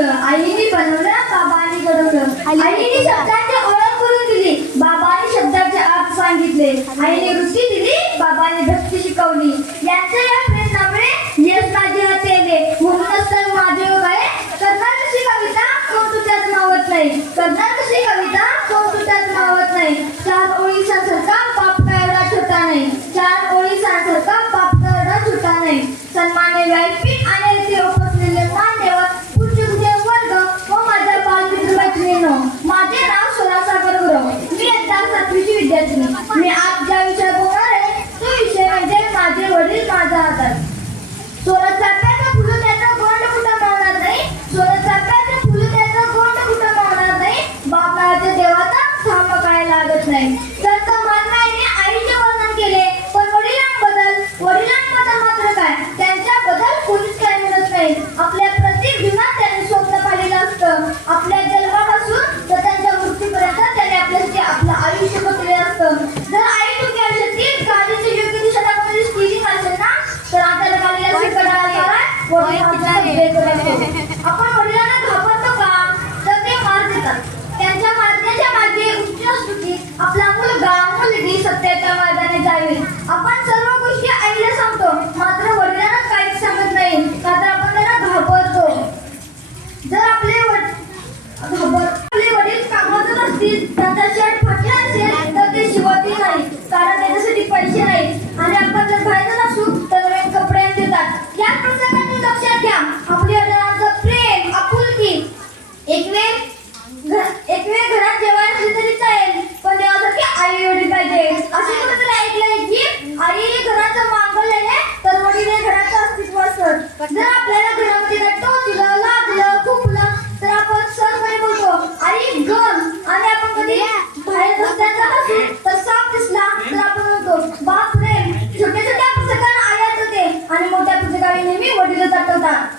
बनवलं, आईने बनवलं, बाबांनी घडवलं. आईने शब्दांची ओळख करून दिली, बाबांनी शब्दाचे अर्थ सांगितले. आईने वृत्ती दिली, बाबांनी भक्ती शिकवली. यांच्या या प्रयत्नामुळे यश माझे हाती आले. म्हणूनच तर माझे गाय करणार कशी कविता कोण तुझ्यात मावत नाही, करणार कशी कविता कोण तुझ्यात मावत नाही. चार ओळी सारखा पाप का एवढा छोटा नाही, चार ओळी सारखा पाप का एवढा छोटा नाही. सन्माने व्यासपीठ आणि ते उपसलेले मान्यवर पूज्य वर्ग व माझ्या बालमित्र मैत्रिणींनो, माझे नाव सोनासागर गुरव. मी इयत्ता 7वीची विद्यार्थिनी. मी आज ज्या विषयावर बोलणार आहे तो विषय म्हणजे माझे वडील माझा आधार. सोनं चाफ्याचं फुलं त्याचं गोंड कुठं मावणार नाही, सोनं चाफ्याचं फुलं त्याचं गोंड कुठं मावणार नाही. बापाच्या देवाचा थांब काय लागत नाही. संत मानवाईने आईचे वर्णन केले, पण वडिलांबद्दल मात्र काय, त्यांच्याबद्दल कोणीच काय म्हणत नाही. आपल्या प्रत्येक जीवनात त्यांनी स्वप्न पाहिलेलं असतं. आपल्या जन्मापासून तर त्यांच्या मृत्यूपर्यंत त्यांनी आपल्यासाठी आपलं आयुष्य बसलेलं असतं. जर आई तुमच्या आयुष्यातील गाडीची योग्य दिशा दाखवणारी स्टिअरिंग असेल ना, तर आपल्याला गाडीला आपण वडिलांना घाबरतो का, तर ते मार देतात. त्यांच्या मारण्याच्या मागे उच्च असतो की आपला मुलगा मुलगी सत्याच्या मार्गाने जावे. आपण सर्व गोष्टी आईला सांगतो, मात्र वडिलांना काहीच सांगत नाही, का तर आपण त्यांना घाबरतो. जर आपले वडील कामातच असतील, त्यांचा शर्ट फाटला असेल तर ते शिवतील नाही, कारण त्याच्यासाठी पैसे नाही. आणि आपण जर बाहेर असू तर नवीन कपडे देतात. या प्रसंगाने लक्षात घ्या, आपल्या वडिलांचं प्रेम आपुलकी. एक वेळ घरात जेवण असले तरी चालेल, पण देवासाठी आई वडील पाहिजे. असे कुठेतरी ऐकलंय की आई घराचं मांगल्य आहे तर वडील हे घराचं अस्तित्व असतं. जर आपल्याला घरामध्ये टोचलं, लागलं, खुपलं तर आपण सहजपणे बोलतो आई गम. आणि आपण कधी बाहेर रस्त्याचा असू तर साप दिसला तर आपण म्हणतो बाप रे. छोट्या छोट्या पुस्तकांना आई आठवते आणि मोठ्या पुस्तकाने नेहमी वडीलच आठवतात.